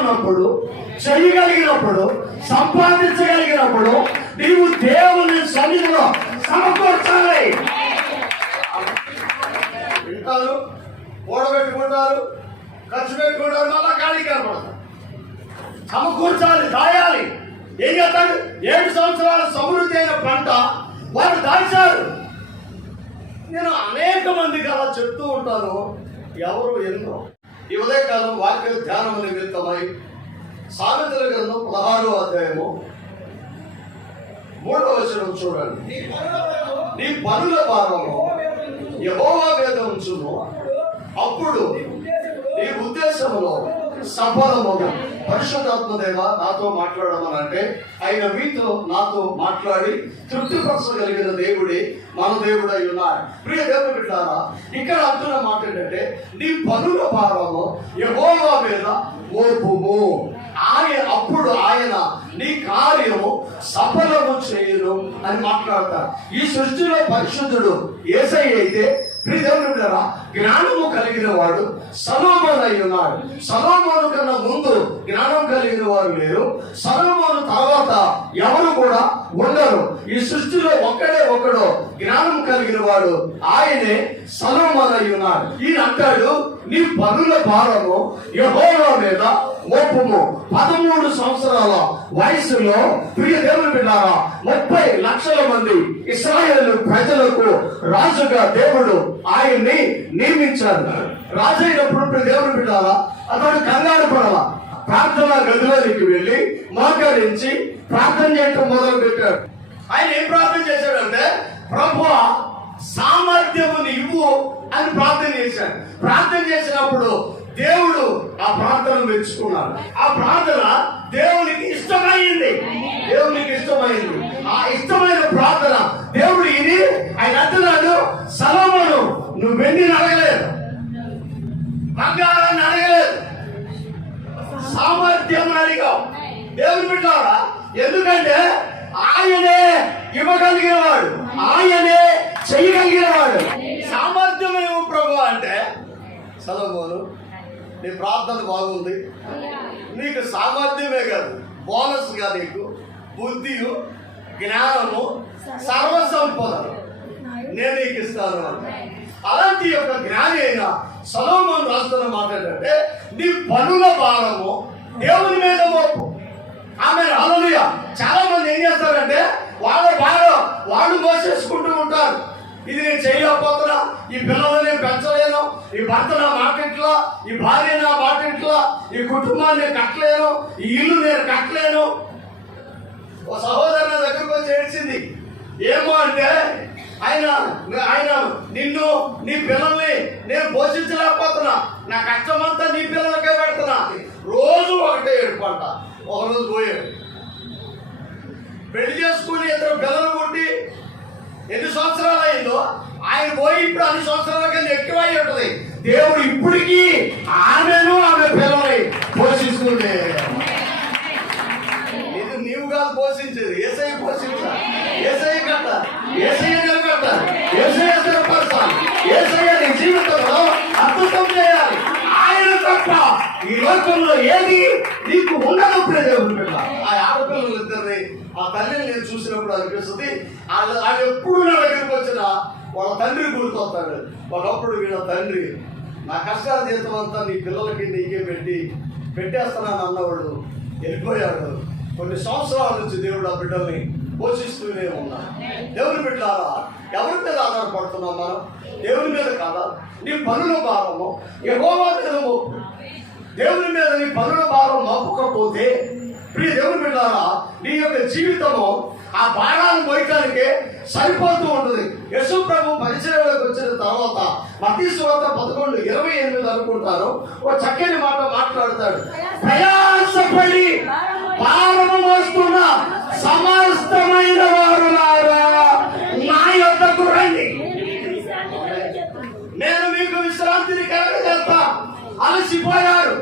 ఉన్నప్పుడు చేయగలిగినప్పుడు సంపాదించగలిగినప్పుడు నీవు దేవుని సన్నిధిలో సమకూర్చాలి. వింటారు ఓడబెట్టుకుంటారు ఖర్చు పెట్టుకుంటారు మళ్ళా ఖాళీ కనపడతారు. సమకూర్చాలి దాయాలి. ఏం చేస్తాడు? ఏడు సంవత్సరాల సమృద్ధి అయిన పంట వారు దాచారు. నేను అనేక మందికి అలా చెప్తూ ఉంటాను. ఎవరు ఎన్నో ఈ ఉదయకాలం వాక్య ధ్యానం నిమిత్తమై సామెతల గ్రంథం పదహారో అధ్యాయము మూడవ వచనం చూడండి. నీ పనుల భారము. యహోవా మీద ఉంచును. అప్పుడు నీ ఉద్దేశంలో సఫలమవును పరిశుద్ధాత్మ దేవ నాతో మాట్లాడమని అంటే ఆయన మీతో నాతో మాట్లాడి తృప్తిపరచగలిగిన దేవుడే మన దేవుడు అయి ఉన్నారు. ప్రియ దేవుడు బిడ్డారా ఇక్కడ అంటున్న మాట ఏంటంటే నీ పనుల భారము యహోవా మీద మోపుము. ఆయన అప్పుడు ఆయన నీ కార్యము సఫలము చేయను అని మాట్లాడతారు. ఈ సృష్టిలో పరిశుద్ధుడు ఏసై అయితే ప్రియదేవుడు బిడ్డారా జ్ఞానము కలిగిన వాడు సలోమోన్ అయి ఉన్నాడు. సలోమోను కన్నా ముందు జ్ఞానం కలిగిన వారు లేరు. సలోమోను తర్వాత ఎవరు కూడా ఉండరు. ఈ సృష్టిలో ఒక్కడే ఒకడు జ్ఞానం కలిగిన వాడు ఆయనే సలోమోన్ అయి ఉన్నాడు. ఈయన అంటాడు నీ పనుల భారము యహోవా మీద మోపుము పదమూడు సంవత్సరాల వయసులో ప్రియ దేవుని బిడ్డారా ముప్పై లక్షల మంది ఇస్రాయేల్ ప్రజలకు రాజుగా దేవుడు ఆయన్ని నియమించారు. రాజు అయినప్పుడు దేవుని బిడ్డారా అతడు కంగారు పడాల ప్రార్థన గదిలోనికి వెళ్ళి మోకరించి ప్రార్థన చేయటం మొదలు పెట్టాడు ఆయన ఏం ప్రార్థన చేశాడంటే ప్రభు సామర్థ్యముని ఇవ్వు అని ప్రార్థన చేశాడు. ప్రార్థన చేసినప్పుడు దేవుడు ఆ ప్రార్థన మెచ్చుకున్నాడు. ఆ ప్రార్థన దేవునికి ఇష్టమైంది. దేవునికి ఇష్టమైంది. ఆ ఇష్టమైన ప్రార్థన దేవుడు ఇది. ఆయన అంటున్నాడు సలమును నువ్వు వెండిని అడగలేదు బంగారాన్ని అడగలేదు. సామర్థ్యం అడిగావు. దేవుని పెట్టారా ఎందుకంటే ఆయనే ఇవ్వగలిగిన వాడు ఆయనే చేయగలిగిన వాడు సామర్థ్యం ఏమో ప్రభు అంటే సలోమోను నీ ప్రార్థన బాగుంది. నీకు సామర్థ్యమే కాదు బోనస్గా నీకు బుద్ధియు జ్ఞానము సర్వసంపద. నేను నీకు ఇస్తాను అలాంటి యొక్క జ్ఞాని అయిన సలోమన్ రాస్తున్న మాట ఏంటంటే నీ పనుల భారము దేవుని మీద మోపు. ఆమె అలలుయ చాలా మంది ఏం చేస్తారంటే వాళ్ళ భారం వాళ్ళు మోసేసుకుంటూ ఉంటారు. ఇది నేను చేయలేకపోతున్నా. ఈ పిల్లల్ని నేను పెంచలేను. ఈ భర్త నా మాటింట్లో ఈ భార్య నా మాటింట్లో ఈ కుటుంబాన్ని నేను కట్టలేను. ఈ ఇల్లు నేను కట్టలేను. ఓ సహోదరు నా దగ్గరకు వచ్చి ఏడ్చింది. ఏమో అంటే ఆయన ఆయన నిన్ను నీ పిల్లల్ని నేను పోషించలేకపోతున్నా. నా కష్టమంతా నీ పిల్లలకే పెడుతున్నా. రోజు ఒకటే ఏడుపంట. ఒక రోజు పోయాడు. పెళ్ళి చేసుకుని ఇద్దరు పిల్లలు పుట్టి ఎన్ని సంవత్సరాలు అయిందో ఆయన పోయి ఇప్పుడు అన్ని సంవత్సరాల కింద ఎక్కువ అయి ఉంటుంది. దేవుడు ఇప్పటికీ ఆమెను ఆమె పిల్లల్ని పోషిస్తుండే ఇది పోషించేది. ఏసై పోషించాలి ఏసై కట్ట ఏసై నిలబెట్టాలి ఏసై స్థిరపరచాలి ఏసై నీ జీవితంలో అద్భుతం చేయాలి. ఆయన తప్ప ఈ లోకంలో ఏది నీకు ఉండదు పిల్ల ఆ ఆడపిల్లలు ఇద్దరిని ఆ తల్లిని నేను చూసినప్పుడు అనిపిస్తుంది వాళ్ళు వాళ్ళు ఎప్పుడు నా దగ్గరికి వచ్చినా వాళ్ళ తండ్రి గుర్తొస్తాడు ఒకప్పుడు వీళ్ళ తండ్రి నా కష్టాల జీతం అంతా నీ పిల్లలకి నీకే పెట్టి పెట్టేస్తున్నాను అన్నవాడు వెళ్ళిపోయాడు. కొన్ని సంవత్సరాల నుంచి దేవుడు ఆ బిడ్డల్ని పోషిస్తూనే ఉన్నాడు దేవుని బిడ్డారా ఎవరి మీద ఆధారపడుతున్నాం మనం? దేవుని మీద కాదా? నీ పనుల భారము యెహోవా మీద మోపు దేవుని మీద నీ పనుల భారం మోపకపోతే ప్రియ దేవుని బిడ్డారా నీ యొక్క జీవితము ఆ భారాన్ని మోయటానికే సరిపోతూ ఉంటుంది. యశు ప్రభు పరిచయంలోకి వచ్చిన తర్వాత మతీ సువార్త పదకొండు ఇరవై ఎనిమిది అనుకుంటారు. ఒక చక్కని మాట మాట్లాడతాడు. ప్రయాసపడి భారము మోస్తున్న సమస్తమైన వారు నా యొక్కకు రండి. నేను మీకు విశ్రాంతిని కలగజేస్తా. అలసిపోయారు.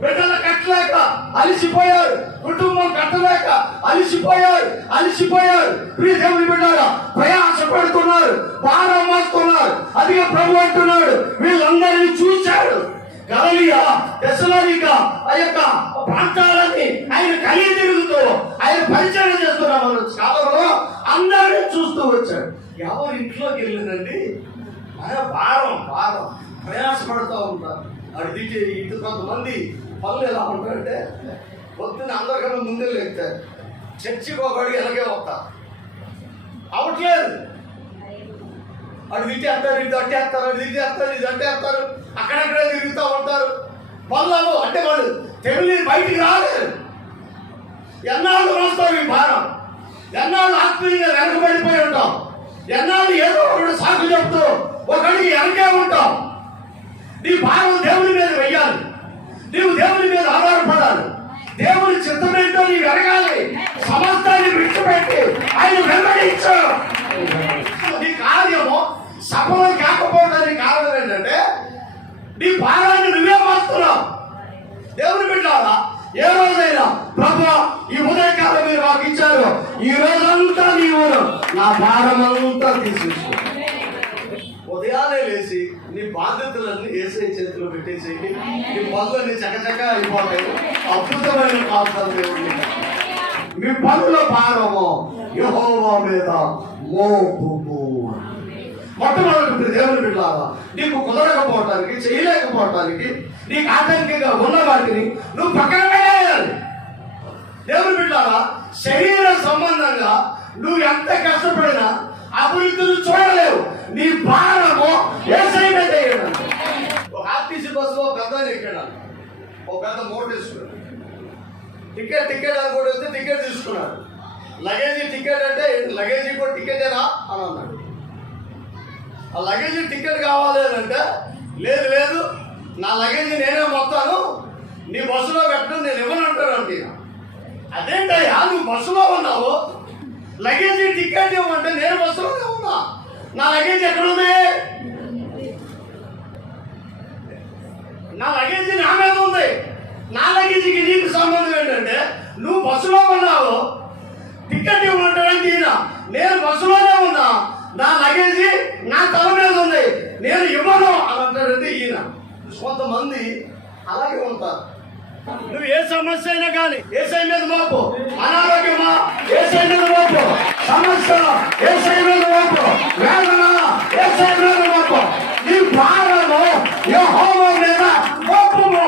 బిడ్డలు కట్టలేక అలసిపోయారు. కుటుంబం కట్టలేక అలసిపోయారు. అలసిపోయారు. ప్రియ బిడ్డారా ప్రయాస పెడుతున్నారు. భారం వస్తున్నారు అదిగా ప్రభు అంటున్నాడు. వీళ్ళందరినీ చూశాడు గలలియా దశలోనిక ఆ యొక్క ప్రాంతాల ఆయన కలిగి తిరుగుతూ ఆయన పరిచయం చేస్తున్న మన కాలంలో అందరినీ చూస్తూ వచ్చాడు. ఎవరు ఇంట్లోకి వెళ్ళిందండి? అదే భారం భారం. ప్రయాసపడుతూ ఉంటారు. అటు దిగి ఇటు కొంతమంది పనులు ఎలా ఉంటారంటే పొద్దున్న అందరికన్నా ముందే లేపుతారు. చర్చికి ఒకడికి ఎలాగే వస్తారు. అవట్లేదు. అటు తిట్టేస్తారు ఇటు అట్టేస్తారు అటు తిట్టేస్తారు ఇది అట్టేస్తారు. అక్కడక్కడే తిరుగుతూ ఉంటారు. పనులు అంటే వాళ్ళు తెమిలి బయటికి రాలేదు. ఎన్నాళ్ళు రాస్తారు ఈ భారం? ఎన్నాళ్ళు ఆత్మీయంగా వెనకబడిపోయి ఉంటాం. ఎన్నాళ్ళు ఏదో ఒకటి సాకు చెప్తూ ఒకడికి వెనకే ఉంటాం. నీ భారం దేవుని మీద వెయ్యాలి. నీవు దేవుని మీద ఆధారపడాలి. దేవుని చిత్తమేంటో నీ ఎరగాలి సమస్తాన్ని విడిచిపెట్టి ఆయన వెంబడించు నీ కార్యము సఫలం కాకపోవడానికి కారణం ఏంటంటే నీ భారాన్ని నువ్వే మోస్తున్నావు. దేవుని బిడ్డాలా ఏ రోజైనా ప్రభు ఈ ఉదయకాలం మీరు మాకు ఇచ్చారు. ఈ రోజంతా నీవు నా భారం అంతా తీసేసుకో. ఉదయాన్నే లేచి నీ బాధ్యతలన్నీ వేసే చేతిలో పెట్టేసేయండి. నీ పనులన్నీ చకచక అయిపోతాయి. అద్భుతమైన పాత్రలు దేవుడి మీ పనుల భారము యహోవా మీద మోపుము. మొట్టమొదటి దేవుని బిడ్డలారా. నీకు కుదరకపోవటానికి చేయలేకపోవటానికి నీకు ఆటంకంగా ఉన్న వాటిని నువ్వు పక్కన వేయాలి దేవుని బిడ్డారా శరీర సంబంధంగా నువ్వు ఎంత కష్టపడినా అభివృద్ధిని చూడలేవు. నీ భారము ఏసై మీద వేయడం. ఒక ఆర్టీసీ బస్సులో పెద్ద ఎక్కాడు. ఒక పెద్ద మోటర్ తీసుకున్నాడు. టికెట్ టికెట్ అని కూడా వస్తే టికెట్ తీసుకున్నాడు. లగేజీ టికెట్ అంటే లగేజీ కూడా టికెటేనా? అని అన్నాడు. ఆ లగేజీ టికెట్ కావాలి అని అంటే లేదు లేదు నా లగేజ్ నేనే మొత్తాను నీ బస్సులో పెట్టడం నేను ఇవ్వనంటాడు అంటే అదేంటయ్యా నువ్వు బస్సులో ఉన్నావు లగేజీ టికెట్ ఇవ్వమంటే నేను బస్సులోనే ఉన్నా. నా లగేజ్ ఎక్కడ ఉంది నా లగేజ్ నా మీద ఉంది. నా లగేజీకి నీకు సంబంధం ఏంటంటే నువ్వు బస్సులో ఉన్నావు టికెట్ ఇవ్వమంటాడంటే ఈయన. నేను బస్సులోనే ఉన్నా నా లగేజీ నా తల మీద ఉంది. నేను ఇవ్వను అని అంటాడంటే ఈయన. కొంతమంది అలాగే ఉంటారు. నువ్వు ఏ సమస్య అయినా కానీ ఏసై మీద మోపు. అనారోగ్యమా? ఏసై మీద మోపు. సమస్య ఏసై మీద మోపు. వేదన ఏసై మీద మోపు. నీ భారము యెహోవా మీద మోపుము.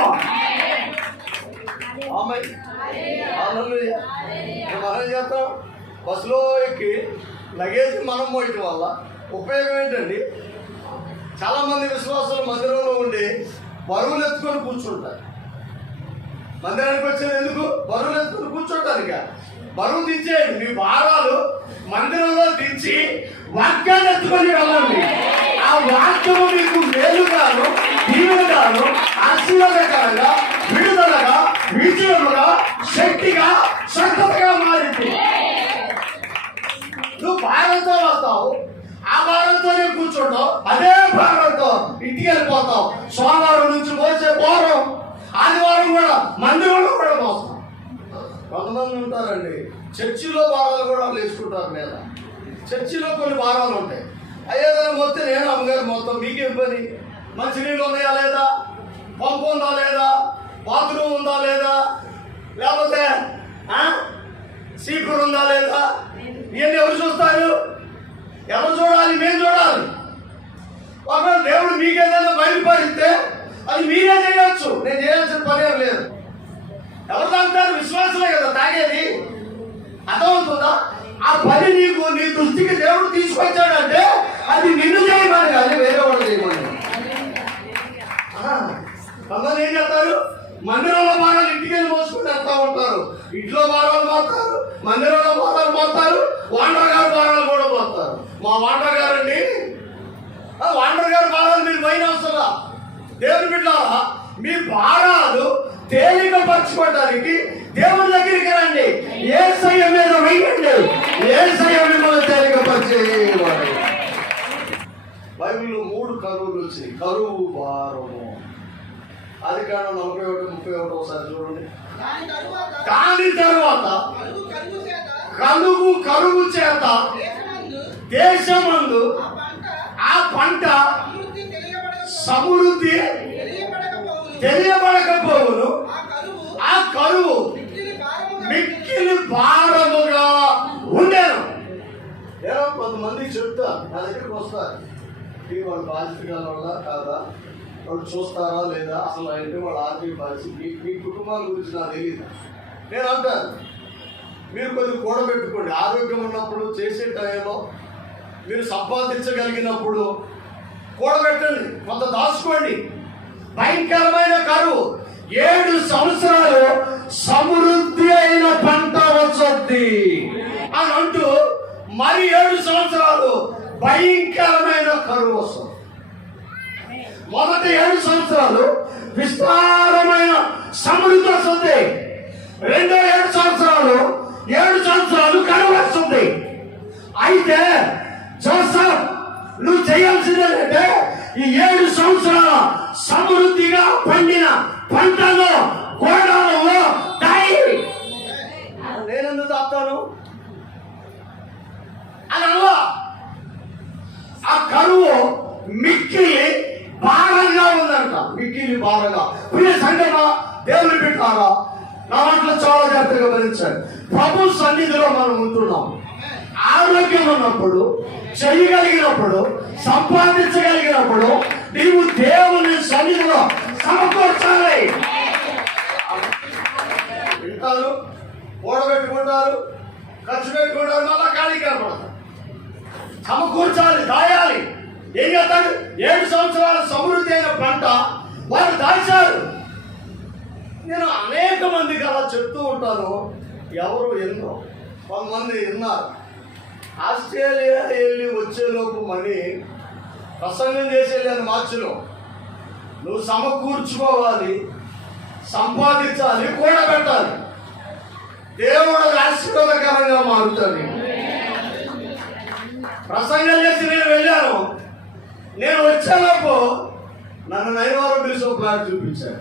ఆమె హల్లెలూయా. మనం ఏం చేస్తాం బస్సులో ఎక్కి లగేజ్ మనం మోయటం వల్ల ఉపయోగం ఏంటండి? చాలామంది విశ్వాసులు మందిరంలో ఉండి బరువులు ఎత్తుకొని కూర్చుంటారు. మందిరానికి వచ్చేది ఎందుకు? బరువులు ఎత్తుకొని కూర్చుంటారు ఇక. బరువు దించేయండి. మీ భారాలు మందిరంలో దించి వాక్యాన్ని ఎత్తుకొని వెళ్ళండి. ఆ వాక్యము మీకు మేలుగాను దీవులుగాను ఆశీర్వాదకరంగా విడుదలగా విజయముగా శక్తిగా సంతతగా మారింది. నువ్వు భారంతో వస్తావు ఆ భారంతోనే కూర్చుంటావు అదే భారంతో ఇంటికి వెళ్ళిపోతావు. సోమవారం నుంచి పోసే పోరం ఆదివారం కూడా మందిరంలో కూడా పోతాం కొంతమంది ఉంటారండి చర్చిలో భారాలు కూడా వేసుకుంటారు మీద చర్చిలో కొన్ని భారాలు ఉంటాయి. అయ్యేదని మొత్తం నేను అమ్మగారు మొత్తం మీకేం పని మంచినీళ్ళు ఉన్నాయా లేదా? పంపు ఉందా లేదా? బాత్రూమ్ ఉందా లేదా? లేకపోతే సీకర్ ఉందా లేదా? నేను ఎవరు చూస్తారు? ఎవరు చూడాలి? మేము చూడాలి. ఒకవేళ దేవుడు మీకేదైనా బయలుపరిస్తే అది మీరే చేయొచ్చు. నేను చేయాల్సిన పని ఏం లేదు. ఎవరు తాగుతారు? విశ్వాసమే కదా తాగేది. అర్థమవుతుందా? ఆ పని నీకు నీ దృష్టికి దేవుడు తీసుకొచ్చాడంటే అది నిన్ను చేయమని కానీ వేరే వాళ్ళు చేయమని. ఆ, ఏం చేస్తారు? మందిరంలో భారాలు ఇంటికి వెళ్ళి మోసుకుని వెళ్తా ఉంటారు. ఇంట్లో భారాలు పోతారు మందిరంలో భారాలు పోతారు వాండర్ గారు భారాలు కూడా పోతారు. మా వాండర్ గారు అండి వాండర్ గారు భారాలు మీరు పైన అవసరం దేవుని బిడ్డారా మీ భారాలు తేలికపరచుకోవడానికి దేవుని దగ్గరికి రండి. ఏ సయ్య మీద వెయ్యండి ఏ సయ్య మిమ్మల్ని తేలికపరిచేవాడు. బైబిల్ మూడు కరువులు వచ్చినాయి. కరువు భారము. అది కారణం నలభై ఒకటి ముప్పై ఒకటి ఒకసారి చూడండి. దాని తరువాత కలుగు కలుగు చేత కలుగు కరువు చేత దేశమందు ఆ పంట ఆ పంట సమృద్ధి తెలియబడక సమృద్ధి తెలియబడకపోవును. తెలియబడకపోవును. ఆ కరువు మిక్కిలి భారముగా ఉండేను. ఏదో కొంతమంది చెప్తా నా దగ్గరికి వస్తారు. ఇది వాళ్ళ బాధ్యత వల్ల కాదా? వాళ్ళు చూస్తారా లేదా అసలు అంటే వాళ్ళ ఆర్థిక పరిస్థితి మీ మీ కుటుంబాల గురించి నాకు తెలియదు నేను అంటాను మీరు కొద్దిగా కూడబెట్టుకోండి ఆరోగ్యం ఉన్నప్పుడు చేసే టైంలో మీరు సంపాదించగలిగినప్పుడు కూడబెట్టండి కొంత దాచుకోండి. భయంకరమైన కరువు. ఏడు సంవత్సరాలు సమృద్ధి అయిన పంట వచ్చొద్ది అని అంటూ మరి ఏడు సంవత్సరాలు భయంకరమైన కరువు వస్తుంది. మొదటి ఏడు సంవత్సరాలు విస్తారమైన సమృద్ధి వస్తుంది. రెండో ఏడు సంవత్సరాలు ఏడు సంవత్సరాలు కరువు వస్తుంది అయితే జోసఫ్ నువ్వు చేయాల్సింది ఏంటంటే ఈ ఏడు సంవత్సరాల సమృద్ధిగా పండిన పంటలో గోడాలలో నేనెందుకు అని అలా ఆ కరువు మిక్కిలి భారంగా ఉందంట. మిక్కిలి భారంగా. ప్రియ సంగమా దేవుని పెట్టారా నా మాటలు చాలా జాగ్రత్తగా గమనించండి. ప్రభు సన్నిధిలో మనం ఉంటున్నాం. ఆరోగ్యం ఉన్నప్పుడు చేయగలిగినప్పుడు సంపాదించగలిగినప్పుడు నీవు దేవుని సన్నిధిలో సమకూర్చాలి. వింటారు ఓడబెట్టుకుంటారు ఖర్చు పెట్టుకుంటారు మళ్ళా ఖాళీ కనపడతారు సమకూర్చాలి దాయాలి. ఏం చేస్తాడు? ఏడు సంవత్సరాల సమృద్ధి అయిన పంట వారు దాచారు నేను అనేక మందికి అలా చెప్తూ ఉంటాను. ఎవరు ఎన్నో? కొంతమంది విన్నారు. ఆస్ట్రేలియా వెళ్ళి వచ్చేలోపు మనీ ప్రసంగం చేసేయాలి మార్చులో నువ్వు సమకూర్చుకోవాలి సంపాదించాలి కూడా పెట్టాలి దేవుడు ఆశీర్వాదకరంగా మారుతాను ప్రసంగం చేసి నేను వెళ్ళాను. నేను వచ్చేలోపు నన్ను నైవారం బిల్స్ ప్లాట్ చూపించాడు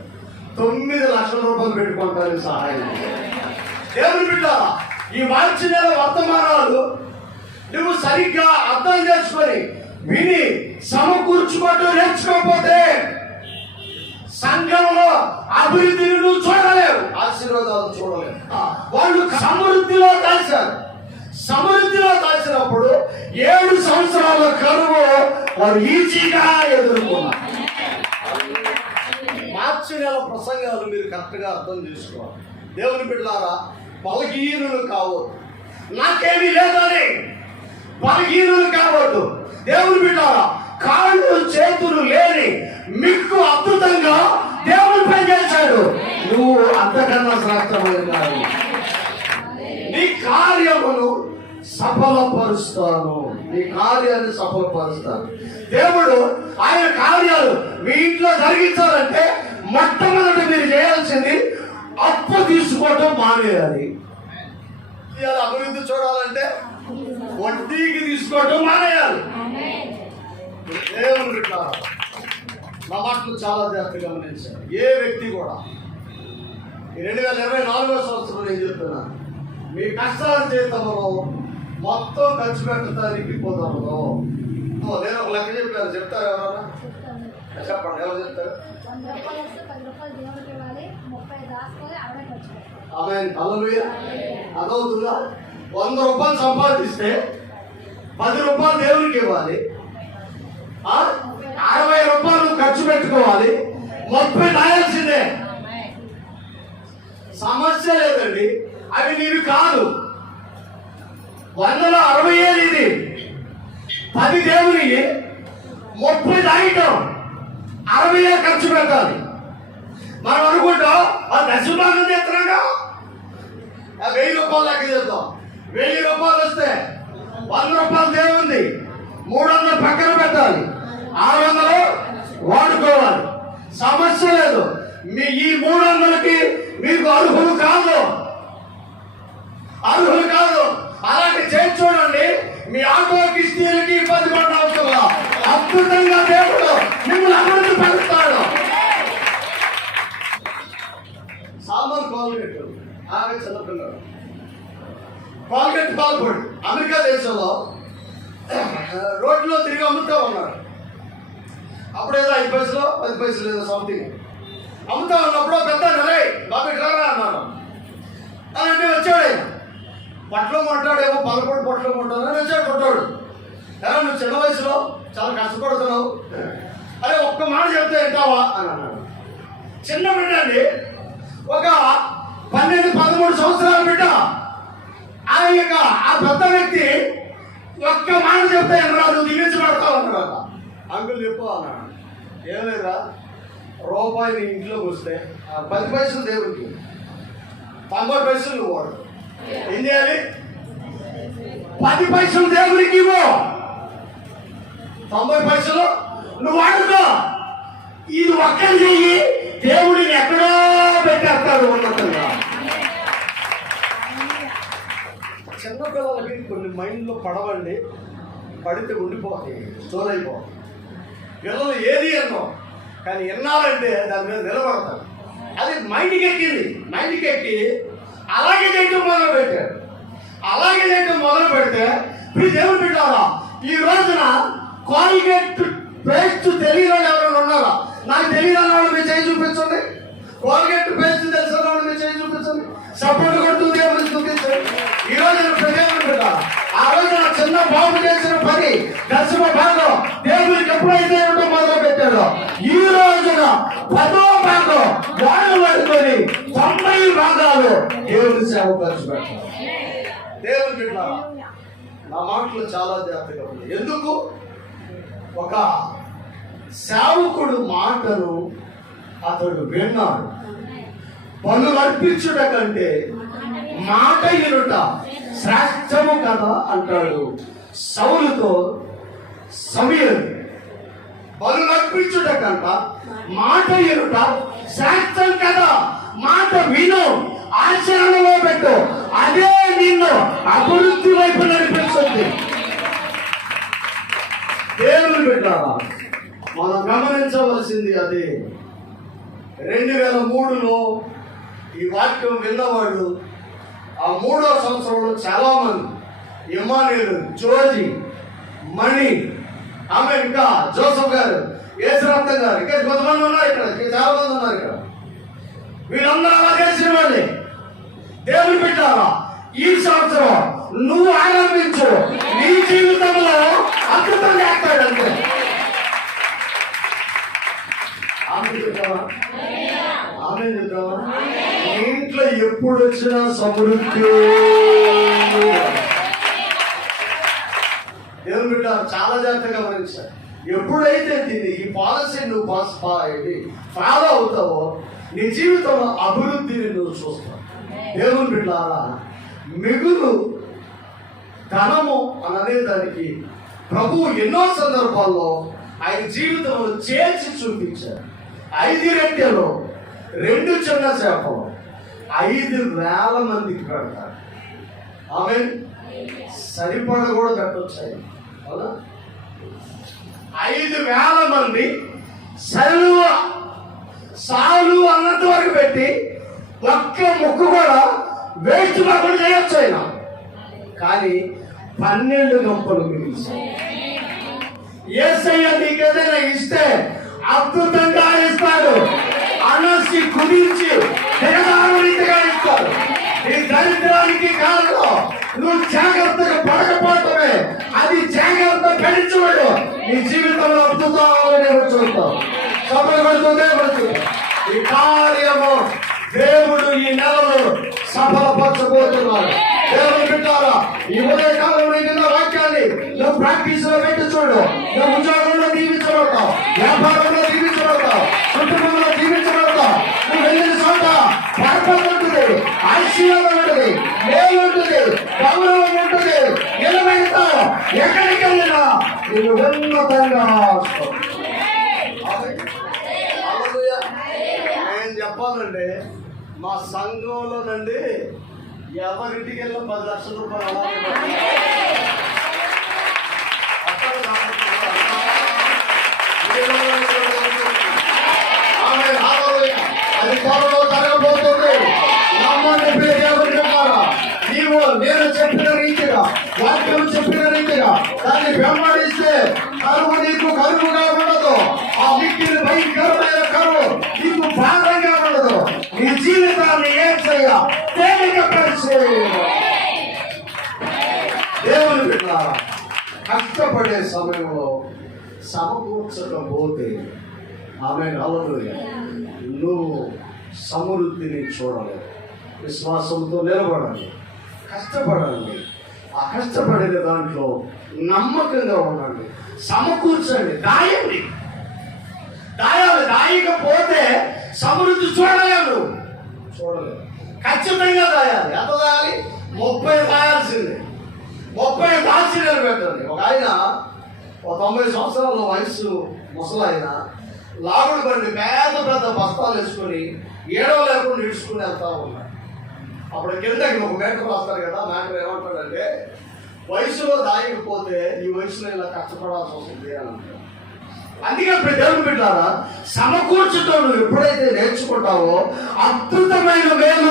తొమ్మిది లక్షల రూపాయలు పెట్టుకుంటాను సహాయం. దేవుని బిడ్డ ఈ మార్చి నెల వర్తమానాలు నువ్వు సరిగ్గా అర్థం చేసుకొని విని సమకూర్చుకుంటూ నేర్చుకోకపోతే సంఘంలో అభివృద్ధిని నువ్వు చూడలేవు. ఆశీర్వాదాలు చూడలేవు. వాళ్ళు సమృద్ధిలో దాచారు సమృద్ధిలో దాచినప్పుడు ఏడు సంవత్సరాల కరువు వారు ఈజీగా ఎదుర్కొన్నారు. మార్చి నెల ప్రసంగాలు మీరు కరెక్ట్గా అర్థం చేసుకోవాలి. దేవుని బిడ్డారా బలహీనులు కావద్దు. నాకేమీ లేదని బలహీనులు కావద్దు. దేవుని బిడ్డారా కాళ్ళు చేతులు లేని మీకు అద్భుతంగా దేవుని పనిచేశాడు. నువ్వు అంతకన్నా శ్రేష్టమైన నీ కార్యమును సఫలపరుస్తాను. మీ కార్యాన్ని సఫలపరుస్తాను. దేవుడు ఆయన కార్యాలు మీ ఇంట్లో జరిగించాలంటే మొట్టమొదటి మీరు చేయాల్సింది అప్పు తీసుకోవటం మానేయాలి. ఇవాళ అభివృద్ధి చూడాలంటే వడ్డీకి తీసుకోవటం మానేయాలి. దేవుడు నా మాటలు చాలా జాగ్రత్తగా గమనించాను ఏ వ్యక్తి కూడా రెండు వేల ఇరవై నాలుగో సంవత్సరం నేను చెప్తున్నాను మీ కష్టాల జీతంలో మొత్తం ఖర్చు కుదరదు ఓ, నేను ఒక లెక్క చెప్పాను చెప్తారు ఎవరన్నా చెప్పండి ఎవరు చెప్తారు? ఆమె అలలుయ అదవుతుందా? వంద రూపాయలు సంపాదిస్తే పది రూపాయలు దేవునికి ఇవ్వాలి. ఆ? అరవై రూపాయలు ఖర్చు పెట్టుకోవాలి. ముప్పై రాయాల్సిందే సమస్య లేదండి. అవి నీవి కాదు. వందల అరవై ఏడు ఇది. పది దేవుని ముప్పై దాయటం అరవై ఏడు ఖర్చు పెట్టాలి. మనం అనుకుంటాం ఆ దశభాగం చేస్తున్నాగా ఆ వెయ్యి రూపాయలు లెక్క చేద్దాం. వెయ్యి రూపాయలు వస్తే వంద రూపాయలు దేవుంది మూడు వందలు పక్కన పెట్టాలి. ఆరు వందలు వాడుకోవాలి. సమస్య లేదు. మీ ఈ మూడు వందలకి మీకు అర్హులు కాదు. అర్హులు కాదు. మీ ఆటో కిస్తీలకి ఇబ్బంది పడిన అవసరం లేదు. అద్భుతంగా దేవుడు మిమ్మల్ని అభివృద్ధి పెడతాడు సాల్మన్ కాల్గేట్ ఆమె చిన్నపిల్లడు కాల్గేట్ పాల్పడు అమెరికా దేశంలో రోడ్లో తిరిగి అమ్ముతూ ఉన్నాడు అప్పుడు ఏదో ఐదు పైసలు పది పైసలు ఏదో సంథింగ్ అమ్ముతా ఉన్నప్పుడు పెద్ద రే బాబు ఇట్లా అన్నాను. అంటే వచ్చాడు పొట్టలో కొంటాడు ఏమో పదకొండు పట్లో కొంటాడు అని వచ్చాడు కొట్టాడు. ఎలా నువ్వు చిన్న వయసులో చాలా కష్టపడుతున్నావు? అరే ఒక్క మాట చెప్తే వింటావా? అని అన్నాడు చిన్న బిడ్డ ఒక పన్నెండు పదమూడు సంవత్సరాల బిడ్డ. ఆ యొక్క ఆ పెద్ద వ్యక్తి ఒక్క మాట చెప్తే ఎన్నరా నువ్వు దిగించబడతావు అన్నాడు అంకుల్ చెప్పు అన్నాడు ఏం లేదా? రూపాయి ఇంట్లోకి వస్తే ఆ పది పైసలు దేవుడికి. తొంభై పైసలు నువ్వు వాడు. ఏం చేయాలి? పది పైసలు దేవుడికి ఇవ్వు. తొంభై పైసలు నువ్వు వాడుకో. ఇది ఒక్కరు చెయ్యి దేవుడిని ఎక్కడో పెట్టేస్తాడు ఉన్నతంగా. చిన్నపిల్లలకి కొన్ని మైండ్లో పడవండి పడితే ఉండిపోతాయి స్టోర్ అయిపోతాయి పిల్లలు ఏది అన్నాం కానీ విన్నారంటే దాని మీద నిలబడతారు. అది మైండ్కి ఎక్కింది. మైండ్కి ఎక్కి అలాగే చేయటం మొదలు పెట్టారు. అలాగే చేయటం మొదలు పెడితే మీరు దేవుడు పెట్టారా ఈ రోజున కాల్గేట్ పేస్ట్ తెలియని వాళ్ళు ఎవరైనా ఉన్నారా? నాకు తెలియని వాళ్ళు మీరు చేయి చూపించండి. కాల్గేట్ పేస్ట్ తెలిసిన వాళ్ళు మీరు చేయి చూపించండి. సపోర్ట్ కొడుతుంది చూపించండి? ఈ రోజు ప్రజలు పెట్టారా ఆ రోజు నా చిన్న బాబు చేసిన పని దశమ భాగం దేవుడికి ఎప్పుడైతే ఇవ్వడం మొదలు పెట్టారో ఈ రోజున పదో భాగం వాళ్ళు పడుకొని తొంభై భాగాలు దేవుడి సేవ పరిచిపెట్టారు దేవుడి నా మాటలు చాలా జాగ్రత్తగా ఎందుకు? ఒక సేవకుడు మాటను అతడు విన్నాడు. పనులు అర్పించుట కంటే మాట ఇనుట శ్రేష్టము కదా అంటాడు. సౌలుతో సమయం పనులు అర్పించుట కనుక మాట వినుట శాస్త్రం కదా. మాట విను. ఆచరణలో పెట్టు. అదే నిన్ను అభివృద్ధి వైపు నడిపిస్తుంది. దేవుని పెట్టారా మనం గమనించవలసింది అదే. రెండు వేల మూడులో ఈ వాక్యం విన్నవాళ్ళు ఆ మూడో సంవత్సరంలో చాలా మంది ఇమానుయేలు జోజి మణి ఆమె ఇంకా జోసఫ్ గారు యేసురత్నం గారు. ఇంకా కొంతమంది ఉన్నారు ఇక్కడ చాలా మంది ఉన్నారు ఇక్కడ. వీళ్ళందరూ అలా చేసిన వాళ్ళే. దేవుని పెట్టారా ఈ సంవత్సరం నువ్వు ఆరంభించు. నీ జీవితంలో అద్భుతం చేస్తాడు అంతే. ఆమె చెప్తావా? ఆమె చెప్తావా? ఇంట్లో ఎప్పుడు వచ్చినా సమృద్ధి. దేవుని బిడ్డ చాలా జాగ్రత్తగా గమనించాలి ఎప్పుడైతే దీన్ని ఈ పాలసీ నువ్వు పాస్ ఫాలో అవుతావో నీ జీవితంలో అభివృద్ధిని నువ్వు చూస్తావు. దేవుని బిడ్డారా మిగులు ధనము అని అనేదానికి ప్రభు ఎన్నో సందర్భాల్లో ఆయన జీవితంలో చేర్చి చూపించారు ఐదు రెట్టెలు రెండు చిన్న చేపలు ఐదు వేల మందికి పెడతారు. ఆమె సరిపడ కూడా పెట్టొచ్చు ఆయన అవునా ఐదు వేల మంది సరువ సాలు అన్నంత వరకు పెట్టి ఒక్క ముక్కు కూడా వేస్ట్ కాకుండా చేయొచ్చు ఆయన. కానీ పన్నెండు గంపలు మిగిల్చాయి ఏసయ్య నీకేదైనా ఇస్తే అద్భుతంగా ఇస్తాడు. అనసి కుదిర్చి దిగదారునిగా ఇస్తాడు. ఈ దరిద్రానికి కారణం పడుతుందే పడుతుంది ఈ కార్యము దేవుడు ఈ నెలను సఫలపరచబోతున్నాడు. దేవుడు పెట్టారా ఈ ఉదయ కాలంలో నిన్న వాక్యాన్ని నువ్వు ప్రాక్టీస్లో పెట్టి చూడు. నువ్వు ఉద్యోగంలో దీవించబడతావు వ్యాపారంలో దీవించబడతావు కుటుంబంలో దీవించబడతావు నువ్వు వెళ్ళిన చోట పర్పస్ ఉంటుంది. ఆశీర్వాదం ఉంటుంది. మేలు ఉంటుంది. గౌరవం ఉంటుంది. నిలబెడతావు. ఎక్కడికి వెళ్ళినా నువ్వు ఉన్నతంగా వస్తావు. హల్లెలూయా. నేను మా మా సంఘంలోనండి ఎవరింటికి వెళ్ళిన పది లక్షల రూపాయలు అలాగే పడతాయి. అక్కడ ఆమె హల్లెలూయా. అది త్వరలో జరగబోతుంది నమ్మండి ప్రియ నీవు నేను చెప్పిన రీతిగా వాక్యం చెప్పిన రీతిగా దాన్ని వెంబడిస్తే కరువు నీకు కరువుగా ఉండదు ఆ భయంకరమైన కరువు నీకు మీ జీవితాన్ని ఏం తేలికపరిచేయ దేవుని బిడ్డారా కష్టపడే సమయంలో సమకూర్చకపోతే ఆమె నలదు నువ్వు సమృద్ధిని చూడాలి విశ్వాసంతో నిలబడాలి కష్టపడాలి ఆ కష్టపడిన దాంట్లో నమ్మకంగా ఉండండి. సమకూర్చండి. దాయండి. దాయాలి దాయకపోతే సమృద్ధి చూడలేదు చూడలేదు. ఖచ్చితంగా దాయాలి ఎంత దాయాలి ముప్పై దాయాల్సిందే ముప్పై దాచి నిలబెట్టండి ఒక ఆయన ఒక తొంభై సంవత్సరాల వయసు ముసలాయన లాగుడు బండి పేద పెద్ద బస్తాలు వేసుకొని ఏడవ లేకుండా ఇడుచుకుని వెళ్తా ఉన్నాడు. అప్పుడు కిందకి ఒక మేటర్ వస్తారు కదా మేటర్ ఏమంటాడంటే వయసులో దాయకపోతే ఈ వయసులో ఇలా కష్టపడాల్సి వస్తుంది అని అంటాడు. అందుకే ఇప్పుడు దేవుని బిడ్డారా సమకూర్చుతో నువ్వు ఎప్పుడైతే నేర్చుకుంటావో అద్భుతమైన మేలు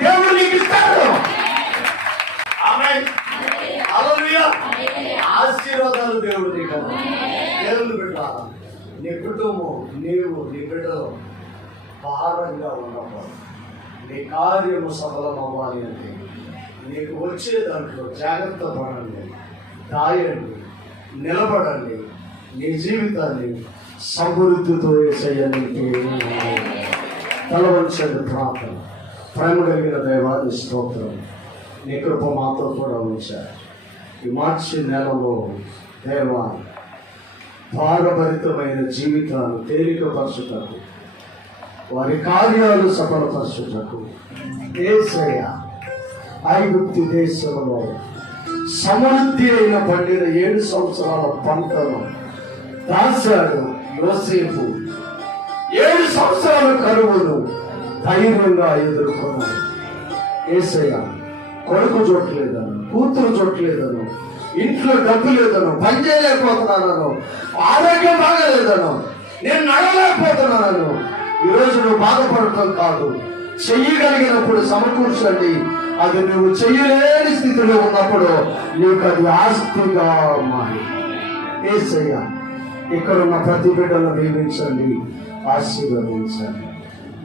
దేవుడు నీకు ఇస్తాడు. ఆశీర్వాదాలు దేవుడు నీకు. దేవుని బిడ్డారా నీ కుటుంబం నీవు నీ బిడ్డలు భారంగా ఉన్నప్పుడు నీ కార్యము సఫలం అవ్వాలి అంటే నీకు వచ్చే దాంట్లో జాగ్రత్త పడండి దాయండి నిలబడండి నీ జీవితాన్ని సమృద్ధితో చేయండి తలవంచండి ప్రార్థన. ప్రేమ కలిగిన దైవాన్ని స్తోత్రం. నీ కృప మాతో కూడా ఉంచారు ఈ మార్చి నెలలో దేవా భారభరితమైన జీవితాలు తేలికపరచుటకు వారి కార్యాలు సఫలపరచుటకు ఏసయ్య ఐగుప్తి దేశంలో సమృద్ధి అయిన పండిన ఏడు సంవత్సరాల పంటను దాచాడు యోసేపు. ఏడు సంవత్సరాల కరువును ధైర్యంగా ఎదుర్కొన్నాడు. ఏసయ్య కొడుకు చూడలేదను కూతురు చూడలేదను ఇంట్లో డబ్బు లేదను పని చేయలేకపోతున్నాను ఆరోగ్యం బాగలేదను నేను నడలేకపోతున్నాను ఈరోజు నువ్వు బాధపడటం కాదు చెయ్యగలిగినప్పుడు సమకూర్చండి. అది నువ్వు చెయ్యలేని స్థితిలో ఉన్నప్పుడు నీకు అది ఆస్తిగా మారి. ఏసయ్య ఇక్కడ ఉన్న ప్రతి బిడ్డను దీవించండి ఆశీర్వదించండి.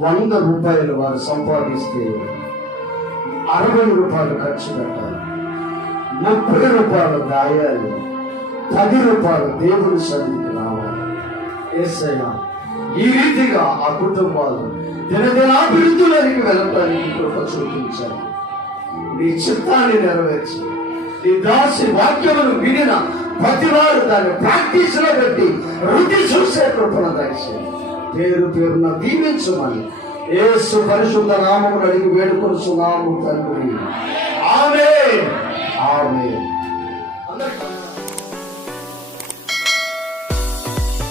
వంద రూపాయలు వారు సంపాదిస్తే అరవై రూపాయలు ఖర్చు పెట్టాలి. ముప్పై రూపాయలు దాయాలి. పది రూపాయలు దేవుని సన్నిధికి రావాలి. ఏసయ్య ఈ రీతిగా ఆ కుటుంబాలు దినదినాభివృద్ధిలోనికి వెళ్ళటానికి కృప చూపించాలి నీ చిత్తాన్ని నెరవేర్చి నీ దాసి వాక్యమును వినిన ప్రతి వారు దాన్ని ప్రాక్టీస్లో పెట్టి రుచి చూసే కృపణ దయచేయండి. పేరు పేరున దీవించమని ఏ పరిశుద్ధ నామము అడిగి వేడుకొని సునాము తండ్రి. ఆమె ఆమె